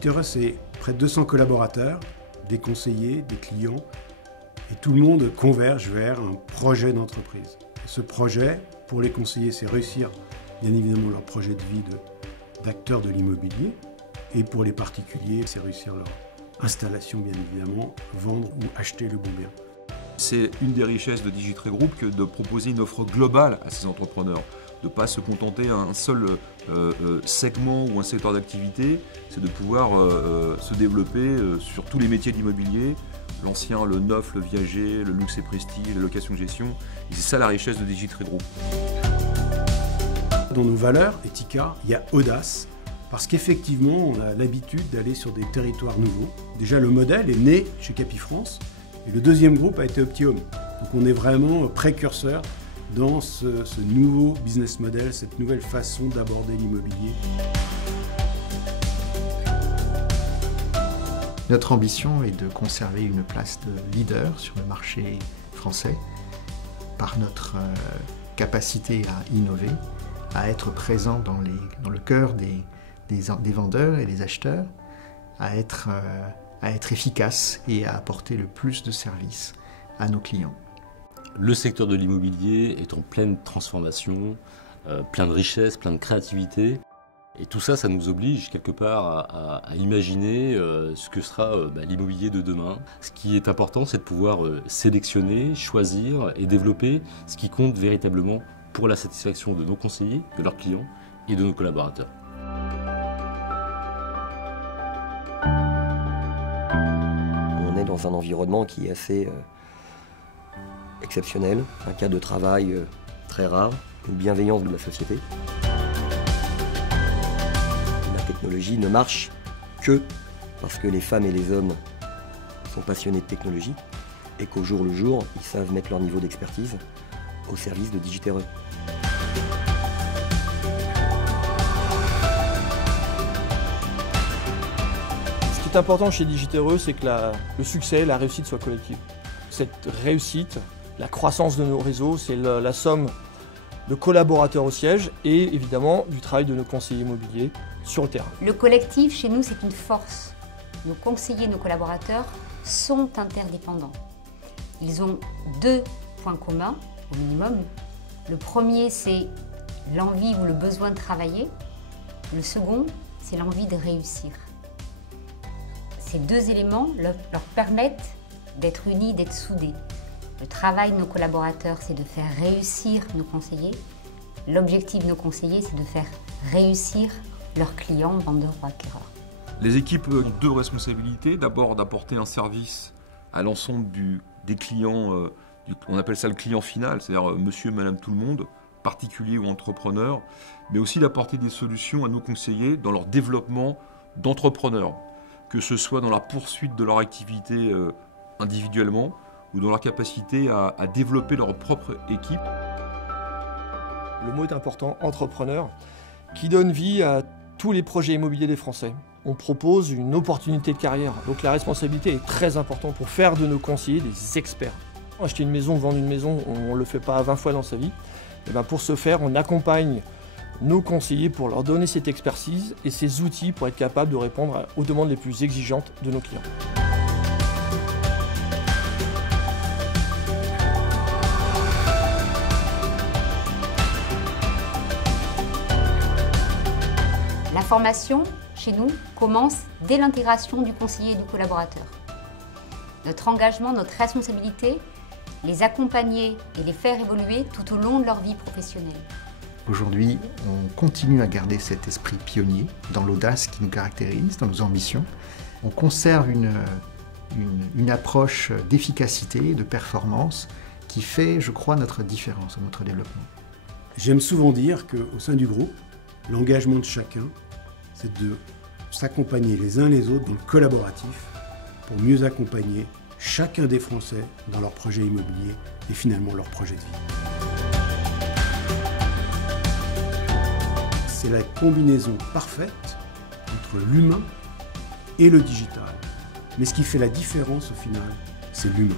Digitereux, c'est près de 200 collaborateurs, des conseillers, des clients, et tout le monde converge vers un projet d'entreprise. Et ce projet, pour les conseillers, c'est réussir bien évidemment leur projet de vie d'acteurs de l'immobilier, et pour les particuliers, c'est réussir leur installation, bien évidemment, vendre ou acheter le bon bien. C'est une des richesses de Digitereux Group que de proposer une offre globale à ces entrepreneurs. De ne pas se contenter d'un seul segment ou un secteur d'activité, c'est de pouvoir se développer sur tous les métiers de l'immobilier, l'ancien, le neuf, le viager, le luxe et prestige, la location-gestion. Et c'est ça la richesse de Digitereux Group. Dans nos valeurs, Etika, il y a audace, parce qu'effectivement, on a l'habitude d'aller sur des territoires nouveaux. Déjà, le modèle est né chez Capifrance, et le deuxième groupe a été Optium. Donc on est vraiment précurseur dans ce nouveau business model, cette nouvelle façon d'aborder l'immobilier. Notre ambition est de conserver une place de leader sur le marché français par notre capacité à innover, à être présent dans le cœur des vendeurs et des acheteurs, à être efficace et à apporter le plus de services à nos clients. Le secteur de l'immobilier est en pleine transformation, plein de richesse, plein de créativité. Et tout ça, ça nous oblige quelque part à imaginer ce que sera l'immobilier de demain. Ce qui est important, c'est de pouvoir sélectionner, choisir et développer ce qui compte véritablement pour la satisfaction de nos conseillers, de leurs clients et de nos collaborateurs. On est dans un environnement qui est assez exceptionnel, un cadre de travail très rare, une bienveillance de la société. La technologie ne marche que parce que les femmes et les hommes sont passionnés de technologie et qu'au jour le jour, ils savent mettre leur niveau d'expertise au service de Digitereux. Ce qui est important chez Digitereux, c'est que le succès, la réussite soit collective. Cette réussite, la croissance de nos réseaux, c'est la somme de collaborateurs au siège et évidemment du travail de nos conseillers immobiliers sur le terrain. Le collectif, chez nous, c'est une force. Nos conseillers, nos collaborateurs sont interdépendants. Ils ont deux points communs, au minimum. Le premier, c'est l'envie ou le besoin de travailler. Le second, c'est l'envie de réussir. Ces deux éléments leur permettent d'être unis, d'être soudés. Le travail de nos collaborateurs, c'est de faire réussir nos conseillers. L'objectif de nos conseillers, c'est de faire réussir leurs clients, vendeurs ou acquéreurs. Les équipes ont deux responsabilités. D'abord, d'apporter un service à l'ensemble des clients, on appelle ça le client final, c'est-à-dire monsieur, madame, tout le monde, particulier ou entrepreneur, mais aussi d'apporter des solutions à nos conseillers dans leur développement d'entrepreneurs, que ce soit dans la poursuite de leur activité individuellement, ou dans leur capacité à développer leur propre équipe. Le mot est important, entrepreneur, qui donne vie à tous les projets immobiliers des Français. On propose une opportunité de carrière, donc la responsabilité est très importante pour faire de nos conseillers des experts. Acheter une maison, vendre une maison, on ne le fait pas 20 fois dans sa vie. Et bien pour ce faire, on accompagne nos conseillers pour leur donner cette expertise et ces outils pour être capable de répondre aux demandes les plus exigeantes de nos clients. La formation, chez nous, commence dès l'intégration du conseiller et du collaborateur. Notre engagement, notre responsabilité, les accompagner et les faire évoluer tout au long de leur vie professionnelle. Aujourd'hui, on continue à garder cet esprit pionnier dans l'audace qui nous caractérise, dans nos ambitions. On conserve une approche d'efficacité, de performance qui fait, je crois, notre différence, notre développement. J'aime souvent dire qu'au sein du groupe, l'engagement de chacun, c'est de s'accompagner les uns les autres dans le collaboratif pour mieux accompagner chacun des Français dans leur projet immobilier et finalement leur projet de vie. C'est la combinaison parfaite entre l'humain et le digital. Mais ce qui fait la différence au final, c'est l'humain.